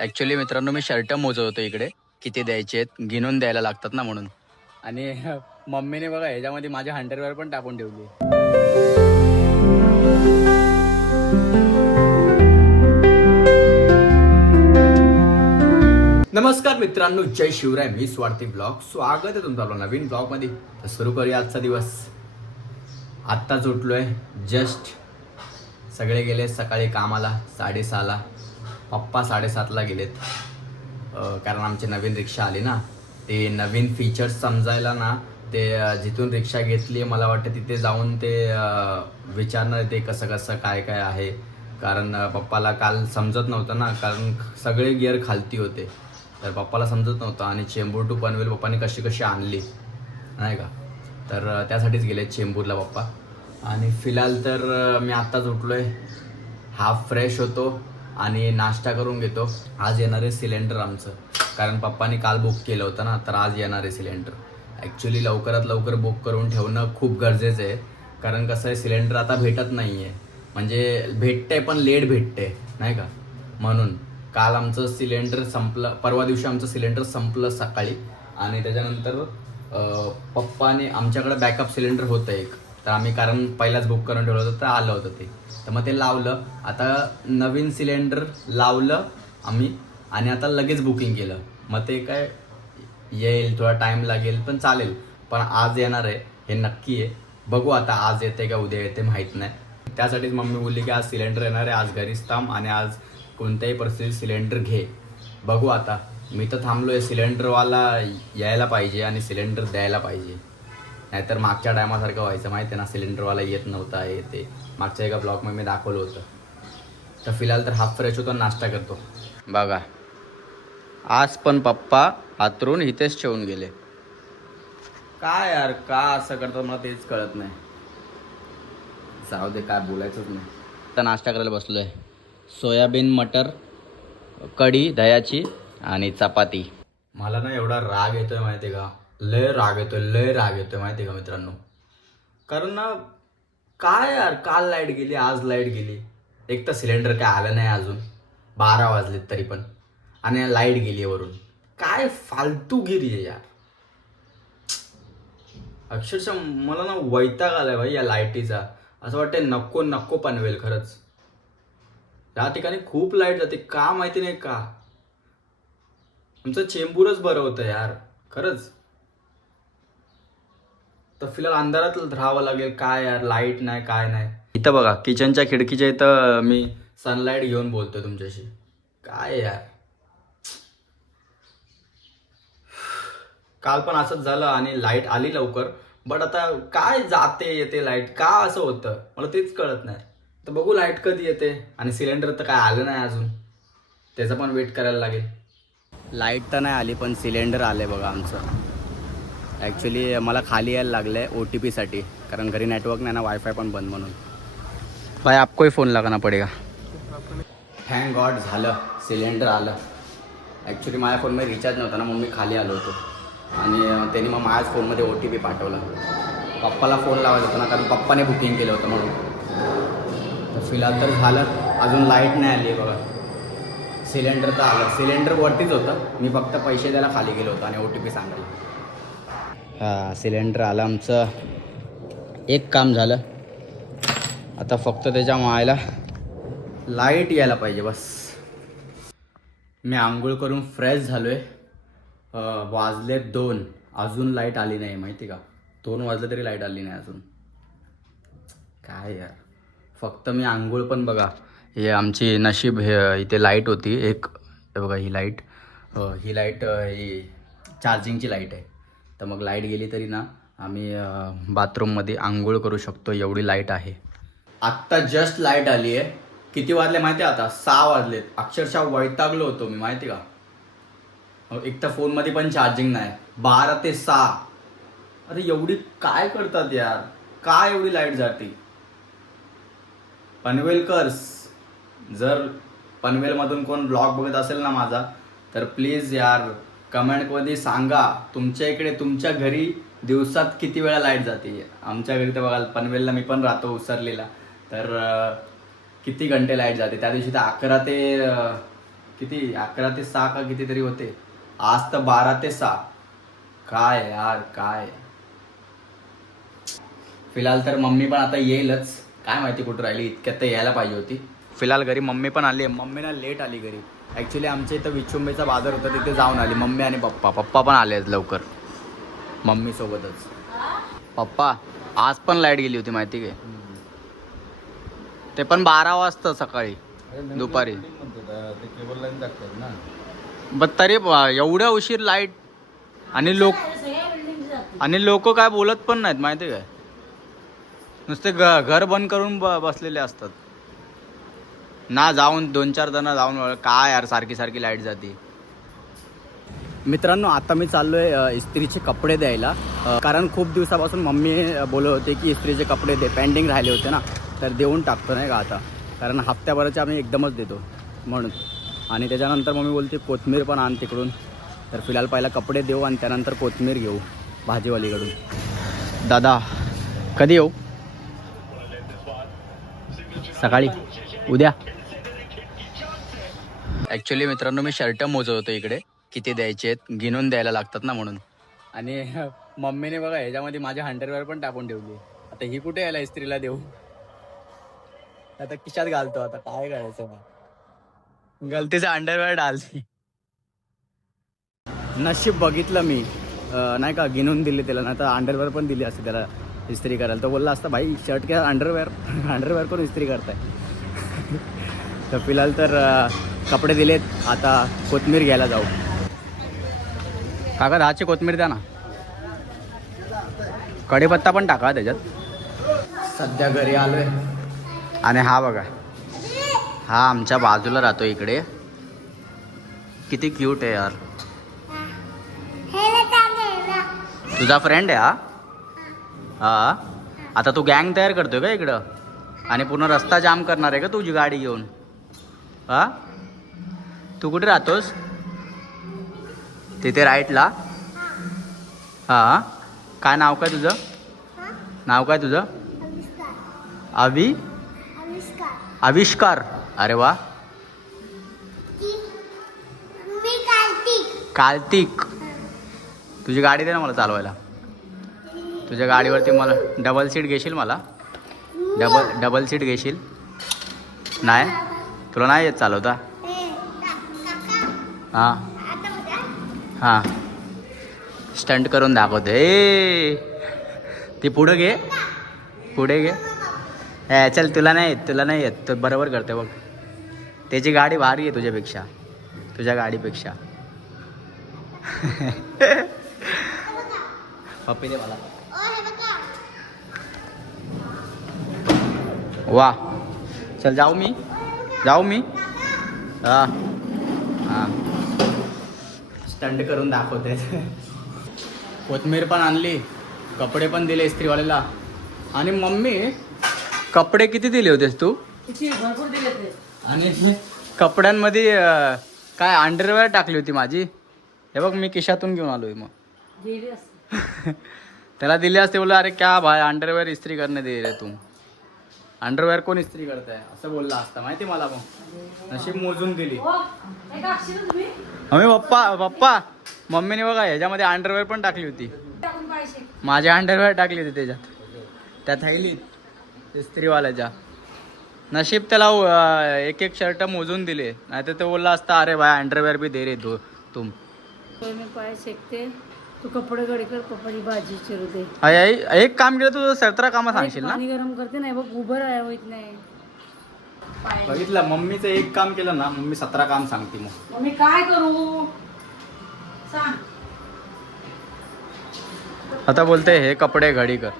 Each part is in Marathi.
ॲक्च्युली मित्रांनो मी शर्ट मोजवतो इकडे किती द्यायचे आहेत, गिनून द्यायला लागतात ना म्हणून. आणि मम्मीने बघा ह्याच्यामध्ये माझ्या हंड्रेडवेअर पण टाकून ठेवली. नमस्कार मित्रांनो, जय शिवराय. मी स्वार्थी ब्लॉग स्वागत आहे तुमचं आपलं नवीन ब्लॉगमध्ये. तर सुरू करूया आजचा दिवस. आत्ताच उठलोय जस्ट. सगळे गेले सकाळी कामाला 6:30ला. पप्पा 7:30ला गेलेत. कारण आमची नवीन रिक्षा आली ना, ते नवीन फीचर्स समजायला ना, ते जिथून रिक्षा घेतली मला वाटतं तिथे जाऊन ते विचारणार ते कसं कसं काय काय आहे. कारण पप्पाला काल समजत नव्हतं ना, कारण सगळे गिअर खालती होते, तर पप्पाला समजत नव्हतं. आणि चेंबूर टू पनवेल पप्पाने कशी कशी आणली नाही का, तर त्यासाठीच गेले चेंबूरला पप्पा. आणि फिलहाल तर मी आत्ताच उठलो आहे, हाफ फ्रेश होतो आणि नाश्ता करून घेतो. आज येणार आहे सिलेंडर आमचं, कारण पप्पानी काल बुक केलं होतं ना, तर आज येणार आहे सिलेंडर. ॲक्च्युली लवकरात लवकर बुक करून ठेवणं खूप गरजेचं आहे, कारण कसं आहे सिलेंडर आता भेटत नाही आहे. म्हणजे भेटतंय पण लेट भेटते नाही का. म्हणून काल आमचं सिलेंडर संपलं, परवा दिवशी आमचं सिलेंडर संपलं सकाळी. आणि त्याच्यानंतर पप्पाने आमच्याकडे बॅकअप सिलेंडर होतं एक, तर आम्ही कारण पहिलाच बुक करून ठेवलं होतं तर आलं होतं ते, तर मग ते लावलं. आता नवीन सिलेंडर लावलं आम्ही आणि आता लगेच बुकिंग केलं. मग ते काय येईल, थोडा टाईम लागेल पण चालेल, पण आज येणार आहे हे नक्की आहे. बघू आता आज येते का उद्या येते माहीत नाही. त्यासाठीच मम्मी बोलली की आज सिलेंडर येणार आहे, आज घरीच थांब आणि आज कोणत्याही परिस्थितीत सिलेंडर घे. बघू आता. मी तर थांबलो आहे, सिलेंडरवाला यायला पाहिजे आणि सिलेंडर द्यायला पाहिजे, नाहीतर मागच्या टायमासारखं व्हायचं माहिती आहे ना, सिलेंडरवाला येत नव्हता. ते मागच्या एका ब्लॉगमध्ये मी दाखवलं होतं. तर फिलहाल तर हाफ फ्रेश होतो, नाश्ता करतो. बघा आज पण पप्पा हातरून इथेच ठेवून गेले. काय यार, का असं करतात मला तेच कळत नाही. जाऊ दे, काय बोलायचंच नाही. आता नाश्ता करायला बसलो आहे. सोयाबीन मटर कढी दह्याची आणि चपाती. मला ना एवढा राग येतोय माहिती आहे का, लय राग येतोय माहिती आहे का मित्रांनो. कारण ना काय यार, काल लाईट गेली, आज लाईट गेली. एक तर सिलेंडर काय आलं नाही अजून, 12 वाजलेत तरी पण, आणि लाईट गेली वरून. काय फालतूगिरी आहे यार. अक्षरशः मला ना वैताग आलाय भाई या लाईटीचा. असं वाटतंय नको नको पनवेल खरंच. या ठिकाणी खूप लाईट जाते, का माहिती नाही का. आमचं चेंबूरच बरं होतं यार खरंच. तर फिलहाल अंधारात राहावं लागेल. काय यार, लाईट नाही काय नाही. इथं बघा किचनच्या खिडकीच्या इथं मी सनलाईट घेऊन बोलतोय तुमच्याशी. काय यार, काल पण असंच झालं आणि लाईट आली लवकर, बट आता काय जाते येते लाईट, का असं होतं मला तेच कळत नाही. तर बघू लाईट कधी येते. आणि सिलेंडर तर काय आलं नाही अजून, त्याचा पण वेट करायला लागेल. लाईट तर नाही आली पण सिलेंडर आले बघा आमचं. ॲक्च्युली मला खाली यायला लागलं आहे OTPसाठी, कारण घरी नेटवर्क नाही ना, वायफाय पण बंद म्हणून. भाई आपकोही फोन लगाना पडेगा. थँक गॉड झालं, सिलेंडर आलं. ॲक्च्युली माझ्या फोनमध्ये रिचार्ज नव्हता ना, मग मी खाली आलो होतो आणि त्यांनी मग माझ्याच फोनमध्ये OTP पाठवला. पप्पाला फोन लावायचा होता ना, कारण पप्पाने बुकिंग केलं होतं म्हणून. तर फिलहाल तर झालं, अजून लाईट नाही आली आहे बघा. सिलेंडर तर आलं, सिलेंडर वरतीच होतं, मी फक्त पैसे द्यायला खाली गेलो होतो आणि OTP सांगायला. हां, सिलेंडर आलं आमचं. एक काम झालं, आता फक्त त्याच्या मायला लाईट यायला पाहिजे बस. मी आंघोळ करून फ्रेश झालो आहे. वाजले 2, अजून लाईट आली नाही माहिती का. 2 वाजले तरी लाईट आली नाही अजून. काय यार, फक्त मी आंघोळ पण बघा, हे आमची नशीब, हे इथे लाईट होती एक, हे बघा ही लाईट, ही चार्जिंगची लाईट आहे. तर मग लाईट गेली तरी ना आम्ही बाथरूममध्ये आंघोळ करू शकतो, एवढी लाईट आहे. आत्ता जस्ट लाईट आली आहे. किती वाजले माहिती आहे, आता 6 वाजलेत. अक्षरशः वैतागलो होतो मी माहिती का. एक तर फोनमध्ये पण चार्जिंग नाही. 12 ते 6, अरे एवढी काय करतात यार, काय एवढी लाईट जाते. पनवेलकर्स, जर पनवेलमधून कोण ब्लॉग बघत असेल ना माझा, तर प्लीज यार कमेंटमध्ये सांगा तुमच्या इकडे, तुमच्या घरी दिवसात किती वेळा लाईट जाते. आमच्या घरी तर बघाल, पनवेलला मी पण राहतो उसरलीला, तर किती घंटे लाईट जाते. त्या दिवशी तर 11 ते किती 11 ते 6 का कितीतरी होते, आज तर 12 ते 6. काय यार काय. फिलहाल तर मम्मी पण आता येईलच, काय माहिती कुठं राहिली, इतक्यात तर यायला पाहिजे होती. फिलहाल घरी मम्मी पण आली आहे. मम्मी ना लेट आली घरी. ॲक्च्युली आमच्या इथं विचुंबेचा बाजार होता, तिथे जाऊन आली मम्मी आणि पप्पा पण आले आहेत लवकर मम्मीसोबतच. पप्पा आज पण लाईट गेली होती माहिती काय, ते पण 12 वाजता सकाळी दुपारी. तरी एवढ्या उशीर लाईट, आणि लोक काय बोलत पण नाहीत माहिती काय, नुसते घर बंद करून बसलेले असतात ना. जाऊन 2-4 जण जाऊन काय यार सारखी सारखी लाईट जाते. मित्रांनो आता मी चाललोय इस्त्रीचे कपडे द्यायला, कारण खूप दिवसापासून मम्मी बोलत होते की इस्त्रीचे कपडे दे, पेंडिंग राहिले होते ना, तर देऊन टाकतो नाही का आता, कारण हप्त्याभराचे आम्ही एकदमच देतो म्हणून. आणि त्याच्यानंतर मम्मी बोलते कोथमीर पण आण तिकडून. तर फिलहाल पहिला कपडे देऊ आणि त्यानंतर कोथमीर घेऊ भाजीवालीकडून. दादा कधी येऊ? सकाळी, उद्या. ॲक्च्युली मित्रांनो मी शर्ट मोजत होतो इकडे, किती द्यायचे आहेत, गिनून द्यायला लागतात ना म्हणून. आणि मम्मीने बघा ह्याच्यामध्ये माझ्या अंडरवेअर पण टाकून ठेवली. आता ही कुठे यायला इस्त्रीला देऊ, आता खिशात घालतो. आता काय करायचं मग, गलतीचा अंडरवेअर डालते. नशीब बघितलं मी नाही का, गिनून दिली त्याला, नाही तर अंडरवेअर पण दिली असते त्याला इस्त्री करायला. तो बोलला असता भाई शर्ट क्या अंडरवेअर कोण इस्त्री करताय. तर फिलहाल तर कपडे दिलेत, आता कोथमीर घ्यायला जाऊ. काका 10ची कोथमीर द्या ना, कढीपत्ता पण टाका त्याच्यात. सध्या घरी आलोय आणि हा बघा, हा आमच्या बाजूला राहतो इकडे, किती क्यूट आहे यार. तुझा फ्रेंड आहे हा? हा, आता तू गँग तयार करतोय का इकडं, आणि पूर्ण रस्ता जाम करणार आहे का तुझी गाडी घेऊन? हा, तू कुठे राहतोस? तिथे राईटला. हा, काय नाव काय तुझं? नाव काय तुझं? आविष्कार. अरे वा. कार्तिक. तुझी गाडी दे ना मला चालवायला. तुझ्या गाडीवरती मला डबल सीट घेशील, मला डबल सीट घेशील? नाही, तुला नाही येत चालवता? हां हां, स्टंट करून दाखवते. ती पुढं घे, पुढे घे. चल, तुला नाही येत तर बरोबर करते बघ. त्याची गाडी भारी आहे तुझ्यापेक्षा, तुझ्या गाडीपेक्षा. पप्पी दे मला. वा, चल जाऊ मी हां हां, स्टंट करून दाखवते. कोथमीर पण आणली, कपडे पण दिले इस्त्रीवाल्याला. आणि मम्मी कपडे किती दिले होतेस तू? भरपूर दिले ते. आणि कपड्यांमध्ये काय अंडरवेअर टाकली होती माझी. हे बघ मी खिशातून घेऊन आलोय. मग त्याला दिले असते, बोलला अरे क्या भाई अंडरवेअर इस्त्री करणे दे रे तुम, अंडरवेअर कोण इस्त्री करताय असं बोलला असता माहिती मला. मग नशीब मोजून दिली. मम्मी पप्पा मम्मीने बघा ह्याच्यामध्ये अंडरवेअर पण टाकली होती, माझी अंडरवेअर टाकली होती त्याच्यात, त्या थैलीत इस्त्रीवाल्याच्या. नशीब त्याला एक एक शर्ट मोजून दिले, नाही तर ते बोलला असता अरे भाई अंडरवेअर भी दे रे तुम. मी पाय शेकते, तू कपडे गडी कर, पप्पाची भाजी चिरू दे. एक काम केलं तू 17 कामं सांगशील ना. पाणी गरम करते नाही बघ, उभं राहायला होत नाही. बघितलं, मम्मीचं एक काम केलं ना, मम्मी 17 काम सांगते. मग मी काय करू सांग. आता बोलते हे कपडे घडी कर.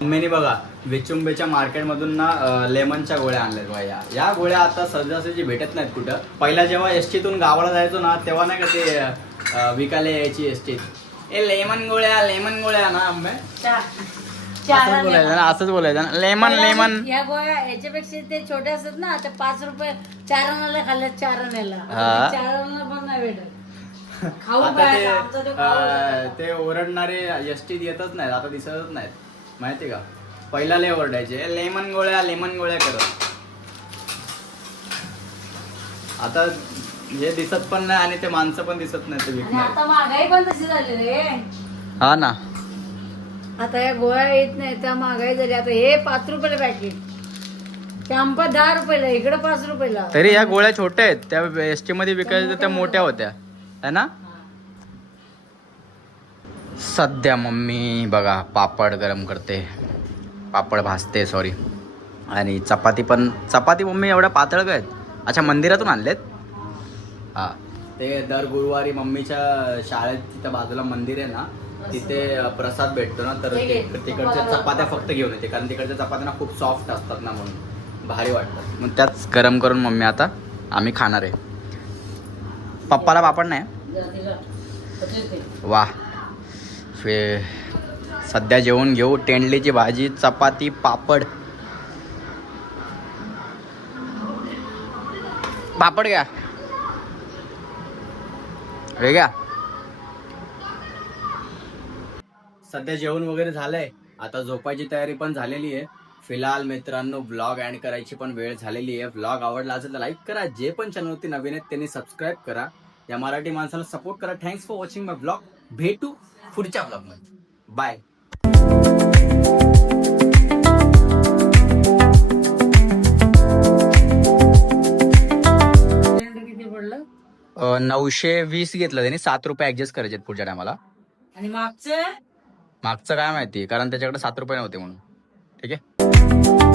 मम्मीने बघा विचुंबेच्या मार्केटमधून ना लेमनच्या गोळ्या आणल्यात बघा. या गोळ्या आता सहजासहजी भेटत नाहीत कुठं. पहिला जेव्हा एसटीतून गावाला जायचो ना, तेव्हा नाही का ते विकायला यायची एसटीत, ए लेमन गोळ्या ना आंबे, असंच बोलायचं ना, लेमन. या गोळ्या याच्यापेक्षा ते छोटे असतात ना, ते 5 रुपये 4 आणायला खाल्ल्यात, 4 आणायला 4 आणायला पण नाही भेटत. खाऊ ते ओरडणारे एसटीत येतच नाहीत आता, दिसतच नाहीत माहिती का. पहिला लय ओरडायचे लेमन गोळ्या करत. आता हे दिसत पण नाही आणि ते माणसं पण दिसत नाही ते आणि विकणार. आता महागाई पण तशी झाली रे. हा ना. आता या गोळ्या येत नाही त्या महागाई झाली. आता हे 5 रुपयाला पॅकेट, कॅम्पा 10 रुपयाला, इकडे 5 रुपयाला. तरी या गोळ्या छोट्या आहेत, त्या एसटी मध्ये विकायच्या त्या मोठ्या होत्या है ना. सध्या मम्मी बघा पापड गरम करते, पापड भाजते सॉरी. आणि चपाती मम्मी एवढ्या पातळ काय. अच्छा मंदिरातून आणलेत. हा ते दर गुरुवारी मम्मीच्या शाळेत तिथं बाजूला मंदिर आहे ना, तिथे प्रसाद भेटतो ना, तर तिकडच्या चपात्या फक्त घेऊन येते, कारण तिकडच्या चपात्या ना खूप सॉफ्ट असतात ना, म्हणून भारी वाटतात. मग त्याच गरम करून मम्मी आता आम्ही खाणार आहे. पप्पाला पापड नाही. वा. सध्या जेवण घेऊ. तेंडलीची भाजी, चपाती, पापड. पापड घ्या रे घ्या. सध्या जेवण वगैरे झालंय, आता झोपायची तयारी पण झालेली आहे. फिलहाल मित्रांनो व्लॉग एंड करायची पण वेळ झालेली आहे. व्लॉग आवडला असेल तर लाईक करा, जे पण चॅनलवरती नवीन आहेत त्यांनी सबस्क्राईब करा, या मराठी माणसाला सपोर्ट करा. Thanks for watching my vlog. भेटू पुढच्या व्लॉग मध्ये. बाय. किती पडलं? 920 घेतलं त्यांनी. 7 रुपये ऍडजस्ट करायचे पुढच्या टायमाला. आणि मागचं मागचं काय माहिती, कारण त्याच्याकडे 7 रुपये नव्हते म्हणून. ठीक आहे.